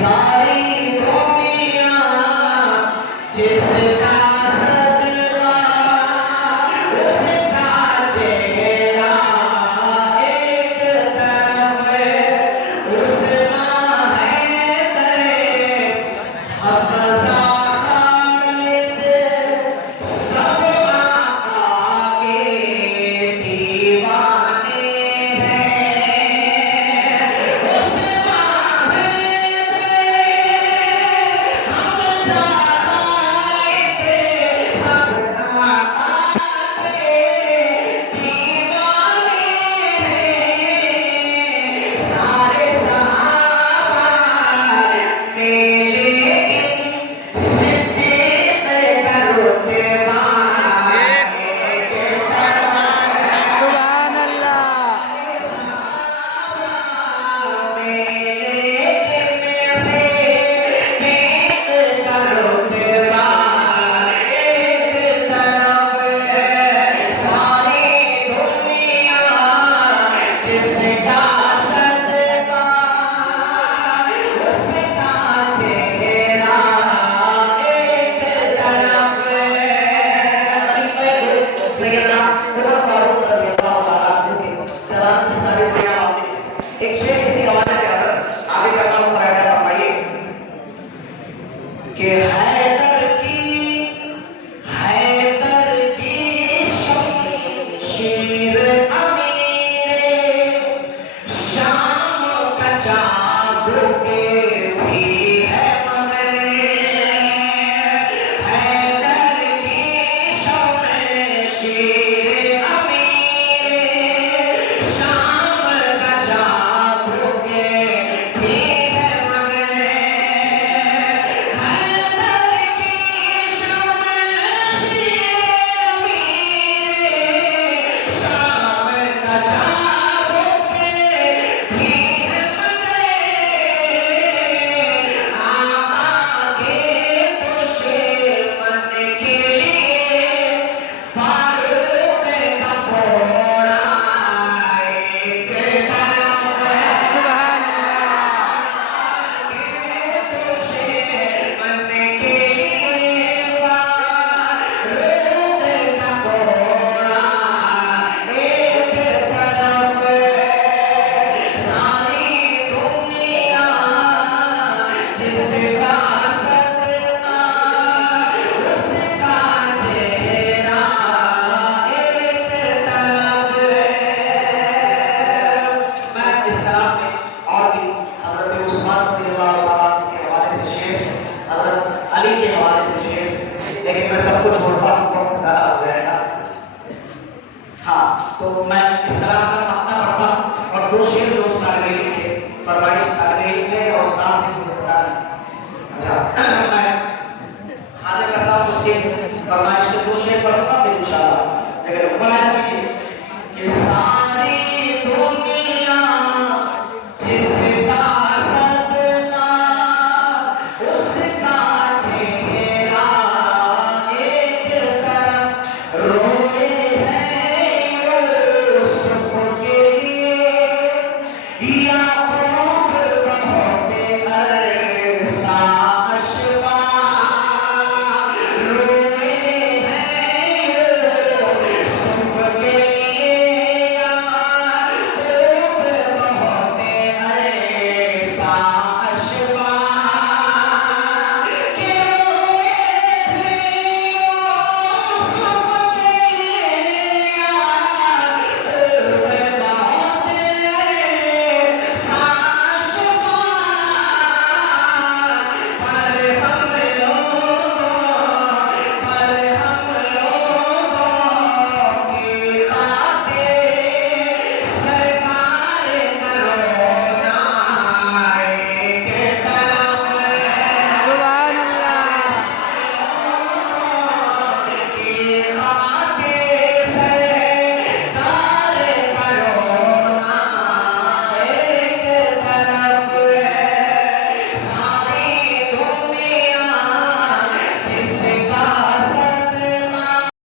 ساری دنیا جس کا صدقہ اس کا چہرہ ایک طرف عثمان حیدر حفصہ خالد سب آقا کے دیوانے ایک شعر اسی حوالے سے آگے کرنا مقاعدہ فرمائیے کہ حیدر کی شمشیر امیر شام کا چابک بھی ہے مگر حیدر کی شمشیر علی کے حوالے سے شعر، لیکن میں سب کو چھوڑتا ہوں، بہت زیادہ ہو جائے گا۔ ہاں تو میں اس طرح کا مقطع پڑھتا ہوں اور دو شعر جو استاد نے لکھے، فرمائش تاریخ ہے اور استاد نے مجھے بتا دی۔ اچھا میں حاضر کرتا ہوں اس کے فرمائش کے دو شعر پڑھتا ہوں۔